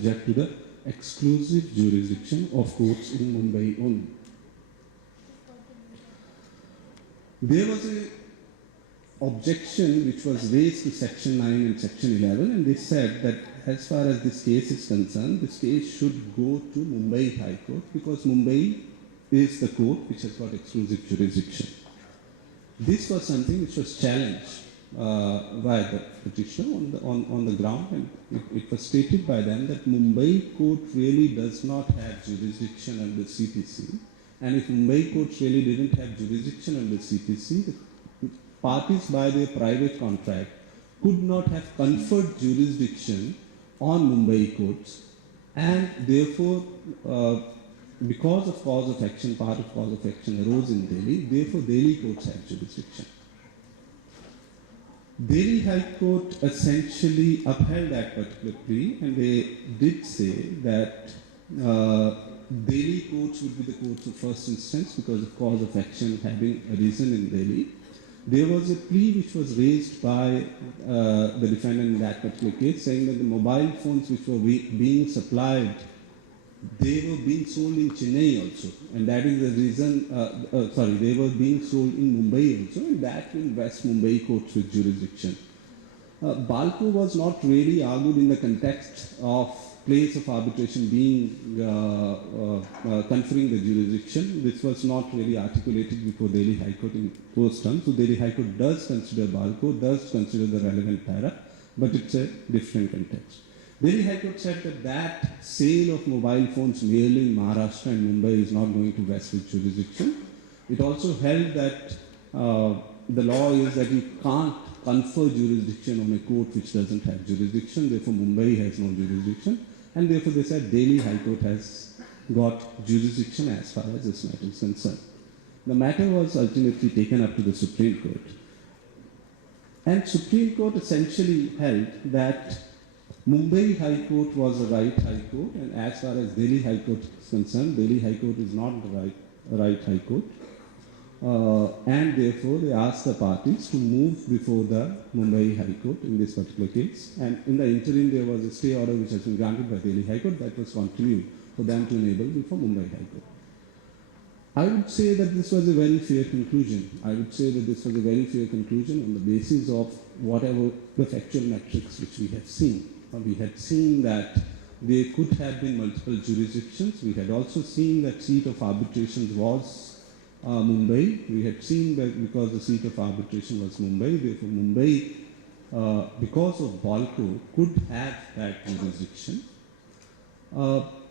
subject to the exclusive jurisdiction of courts in Mumbai only. There was an objection which was raised to Section 9 and Section 11, and they said that as far as this case is concerned, this case should go to Mumbai High Court because Mumbai is the court which has got exclusive jurisdiction. This was something which was challenged by the petitioner on the ground, and it was stated by them that Mumbai court really does not have jurisdiction under CPC, and if Mumbai court really didn't have jurisdiction under CPC, the parties by their private contract could not have conferred jurisdiction on Mumbai courts, and therefore because of cause of action, part of cause of action arose in Delhi, therefore Delhi courts have jurisdiction. Delhi High Court essentially upheld that particular plea, and they did say that Delhi courts would be the courts of first instance because of cause of action having arisen in Delhi. There was a plea which was raised by the defendant in that particular case, saying that the mobile phones which were being supplied, they were being sold in Chennai also, and that is the reason, they were being sold in Mumbai also, and that will vest Mumbai courts with jurisdiction. Balco was not really argued in the context of place of arbitration being conferring the jurisdiction. This was not really articulated before Delhi High Court in those terms. So Delhi High Court does consider Balco, does consider the relevant para, but it's a different context. Delhi High Court said that that sale of mobile phones merely in Maharashtra and Mumbai is not going to vest with jurisdiction. It also held that the law is that you can't confer jurisdiction on a court which doesn't have jurisdiction, therefore Mumbai has no jurisdiction, and therefore they said Delhi High Court has got jurisdiction as far as this matter is concerned. The matter was ultimately taken up to the Supreme Court, and Supreme Court essentially held that Mumbai High Court was the right High Court, and as far as Delhi High Court is concerned, Delhi High Court is not the right High Court. And therefore, they asked the parties to move before the Mumbai High Court in this particular case. And in the interim, there was a stay order which has been granted by Delhi High Court that was continued for them to enable before Mumbai High Court. I would say that this was a very fair conclusion. I would say that this was a very fair conclusion on the basis of whatever the factual metrics which we have seen. We had seen that there could have been multiple jurisdictions. We had also seen that seat of arbitration was Mumbai. We had seen that because the seat of arbitration was Mumbai, therefore Mumbai, because of Balco, could have that jurisdiction.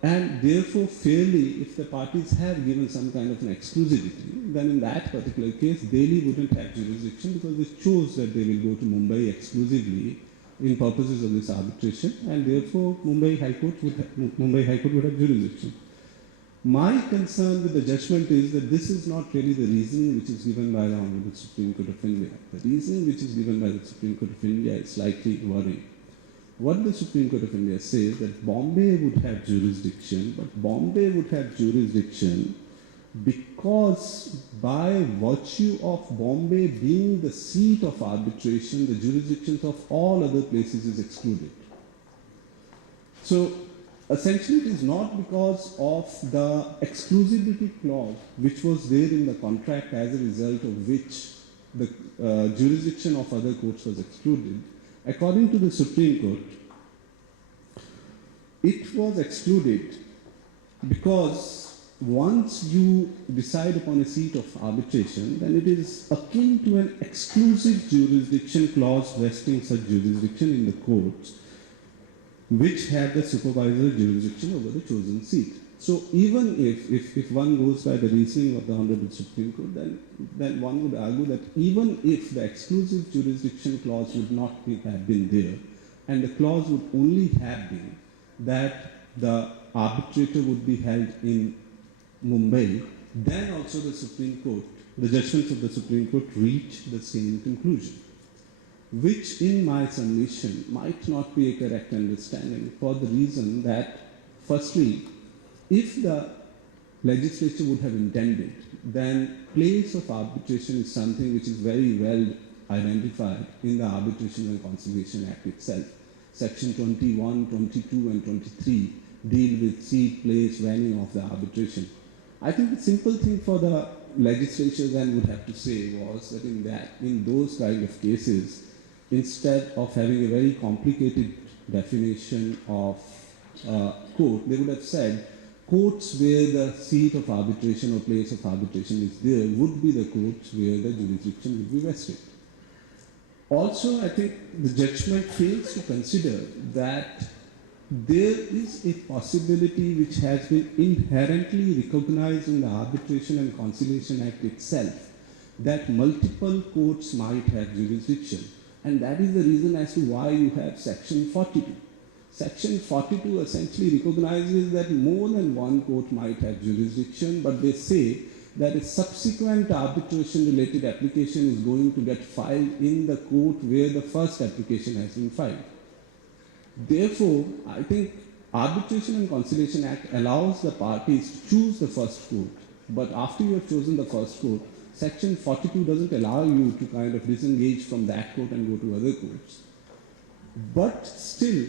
And therefore, fairly, if the parties have given some kind of an exclusivity, then in that particular case, Delhi wouldn't have jurisdiction because they chose that they will go to Mumbai exclusively in purposes of this arbitration, and therefore Mumbai High Court would have jurisdiction. My concern with the judgment is that this is not really the reasoning which is given by the Honorable Supreme Court of India. The reasoning which is given by the Supreme Court of India is slightly worrying. What the Supreme Court of India says that Bombay would have jurisdiction, but Bombay would have jurisdiction because by virtue of Bombay being the seat of arbitration, the jurisdictions of all other places is excluded. So essentially it is not because of the exclusivity clause which was there in the contract as a result of which the jurisdiction of other courts was excluded. According to the Supreme Court, it was excluded because once you decide upon a seat of arbitration, then it is akin to an exclusive jurisdiction clause vesting such jurisdiction in the courts which have the supervisory jurisdiction over the chosen seat. So even if one goes by the reasoning of the Honorable Supreme Court, then one would argue that even if the exclusive jurisdiction clause would not have been there, and the clause would only have been that the arbitrator would be held in Mumbai, then also the Supreme Court, the judgments of the Supreme Court reach the same conclusion, which in my submission might not be a correct understanding for the reason that, firstly, if the legislature would have intended, then place of arbitration is something which is very well identified in the Arbitration and Conciliation Act itself. Section 21, 22 and 23 deal with seat, place, venue of the arbitration. I think the simple thing for the legislature then would have to say was that in those kind of cases, instead of having a very complicated definition of court, they would have said courts where the seat of arbitration or place of arbitration is there would be the courts where the jurisdiction would be vested. Also, I think the judgment fails to consider that there is a possibility which has been inherently recognized in the Arbitration and Conciliation Act itself, that multiple courts might have jurisdiction. And that is the reason as to why you have Section 42. Section 42 essentially recognizes that more than one court might have jurisdiction, but they say that a subsequent arbitration-related application is going to get filed in the court where the first application has been filed. Therefore, I think Arbitration and Conciliation Act allows the parties to choose the first court, but after you have chosen the first court, Section 42 doesn't allow you to kind of disengage from that court and go to other courts. But still,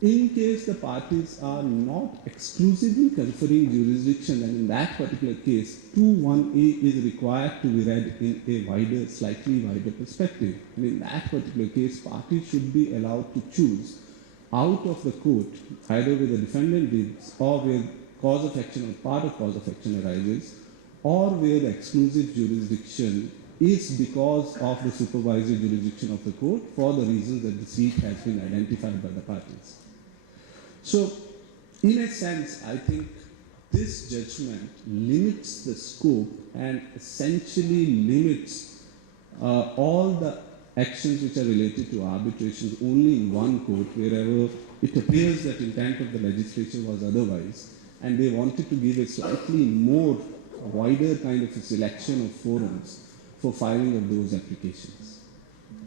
in case the parties are not exclusively conferring jurisdiction, and in that particular case, 2(1)A is required to be read in a wider, slightly wider perspective. And in that particular case, parties should be allowed to choose out of the court, either where the defendant bids or where cause of action or part of cause of action arises, or where the exclusive jurisdiction is because of the supervisory jurisdiction of the court for the reasons that the seat has been identified by the parties. So, in a sense, I think this judgment limits the scope and essentially limits all the actions which are related to arbitrations only in one court, wherever it appears that intent of the legislature was otherwise, and they wanted to give a slightly more wider kind of a selection of forums for filing of those applications.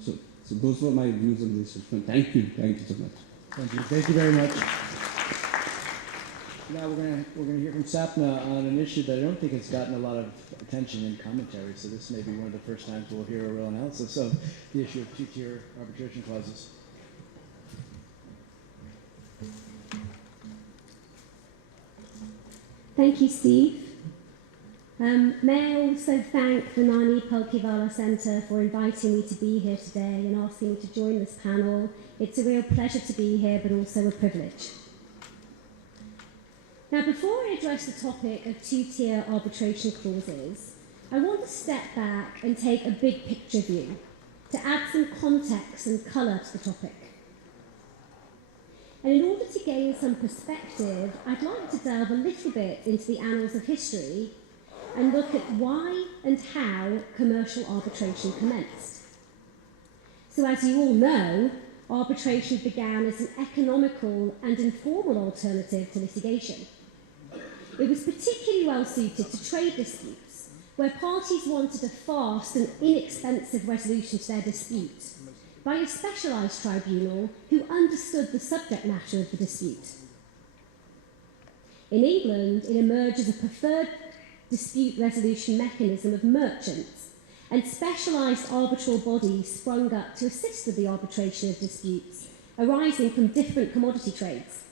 So those were my views on this. Thank you so much. Thank you very much. Now we're gonna hear from Sapna on an issue that I don't think has gotten a lot of attention and commentary. So this may be one of the first times we'll hear a real analysis of the issue of two-tier arbitration clauses. Thank you, Steve. May I also thank the Nani Palkhiwala Centre for inviting me to be here today and asking me to join this panel. It's a real pleasure to be here, but also a privilege. Now, before I address the topic of two-tier arbitration clauses, I want to step back and take a big picture view to add some context and colour to the topic. And in order to gain some perspective, I'd like to delve a little bit into the annals of history and look at why and how commercial arbitration commenced. So as you all know, arbitration began as an economical and informal alternative to litigation. It was particularly well suited to trade disputes, where parties wanted a fast and inexpensive resolution to their dispute by a specialised tribunal who understood the subject matter of the dispute. In England, it emerged as a preferred dispute resolution mechanism of merchants, and specialised arbitral bodies sprung up to assist with the arbitration of disputes arising from different commodity trades.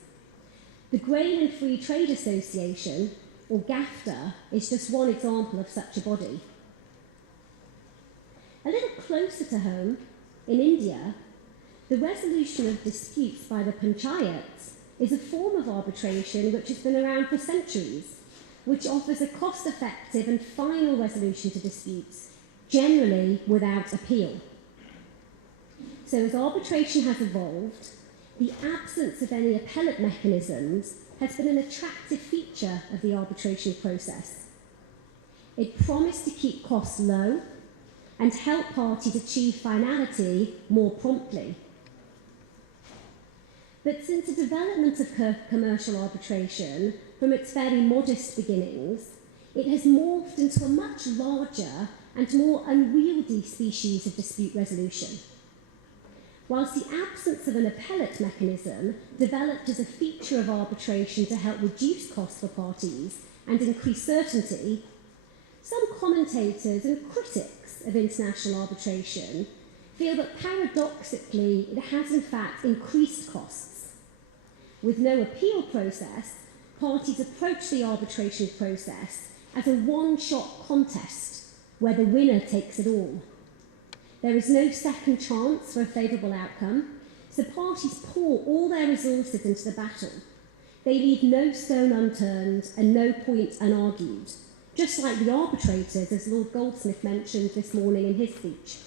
The Grain and Free Trade Association, or GAFTA, is just one example of such a body. A little closer to home, in India, the resolution of disputes by the panchayats is a form of arbitration which has been around for centuries, which offers a cost-effective and final resolution to disputes, generally without appeal. So as arbitration has evolved, the absence of any appellate mechanisms has been an attractive feature of the arbitration process. It promised to keep costs low and help parties achieve finality more promptly. But since the development of commercial arbitration, from its fairly modest beginnings, it has morphed into a much larger and more unwieldy species of dispute resolution. Whilst the absence of an appellate mechanism developed as a feature of arbitration to help reduce costs for parties and increase certainty, some commentators and critics of international arbitration feel that paradoxically it has in fact increased costs. With no appeal process, parties approach the arbitration process as a one-shot contest where the winner takes it all. There is no second chance for a favourable outcome, so parties pour all their resources into the battle. They leave no stone unturned and no point unargued, just like the arbitrators, as Lord Goldsmith mentioned this morning in his speech.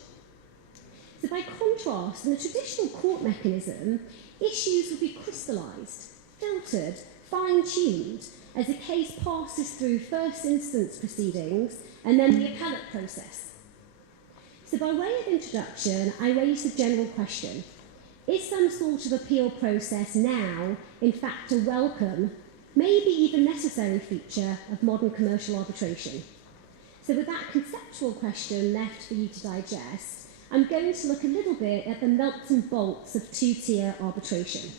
So by contrast, in the traditional court mechanism, issues would be crystallised, filtered, fine-tuned, as a case passes through first instance proceedings and then the appellate process. So by way of introduction, I raise the general question: is some sort of appeal process now, in fact, a welcome, maybe even necessary feature of modern commercial arbitration? So with that conceptual question left for you to digest, I'm going to look a little bit at the nuts and bolts of two-tier arbitration.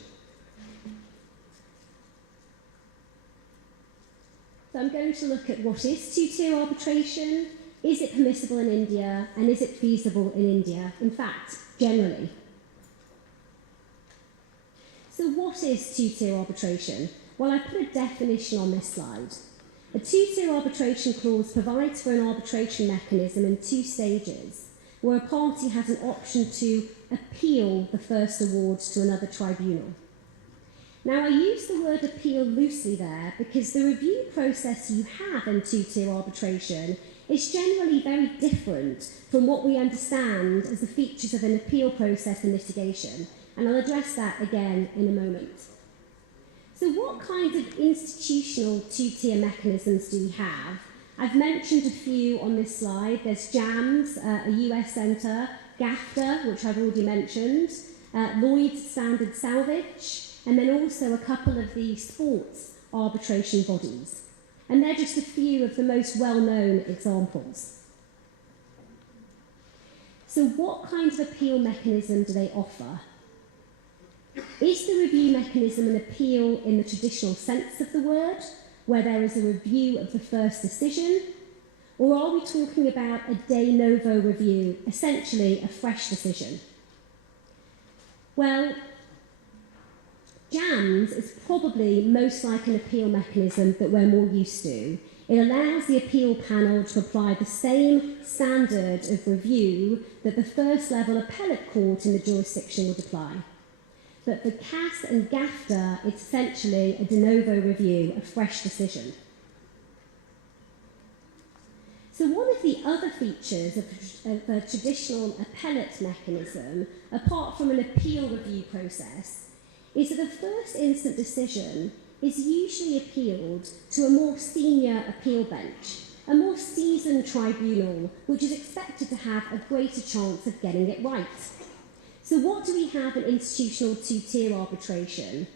So I'm going to look at what is two-tier arbitration, is it permissible in India, and is it feasible in India? In fact, generally. So what is two-tier arbitration? Well, I put a definition on this slide. A two-tier arbitration clause provides for an arbitration mechanism in two stages, where a party has an option to appeal the first award to another tribunal. Now, I use the word appeal loosely there because the review process you have in two-tier arbitration is generally very different from what we understand as the features of an appeal process in litigation, and I'll address that again in a moment. So what kinds of institutional two-tier mechanisms do we have? I've mentioned a few on this slide. There's JAMS, a US centre, GAFTA, which I've already mentioned, Lloyd's Standard Salvage, and then also a couple of the sports arbitration bodies. And they're just a few of the most well-known examples. So what kinds of appeal mechanism do they offer? Is the review mechanism an appeal in the traditional sense of the word, where there is a review of the first decision? Or are we talking about a de novo review, essentially a fresh decision? Well, JAMS is probably most like an appeal mechanism that we're more used to. It allows the appeal panel to apply the same standard of review that the first level appellate court in the jurisdiction would apply. But for CAS and GAFTA, it's essentially a de novo review, a fresh decision. So one of the other features of a traditional appellate mechanism, apart from an appeal review process, is that the first instant decision is usually appealed to a more senior appeal bench, a more seasoned tribunal, which is expected to have a greater chance of getting it right. So what do we have in institutional two-tier arbitration?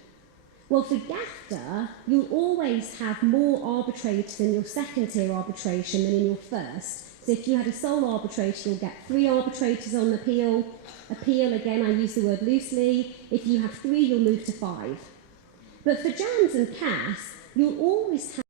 Well, for GAFTA, you'll always have more arbitrators in your second-tier arbitration than in your first. So if you had a sole arbitrator, you'll get 3 arbitrators on appeal. Appeal, again, I use the word loosely. If you have 3, you'll move to 5. But for JAMS and CAS, you'll always have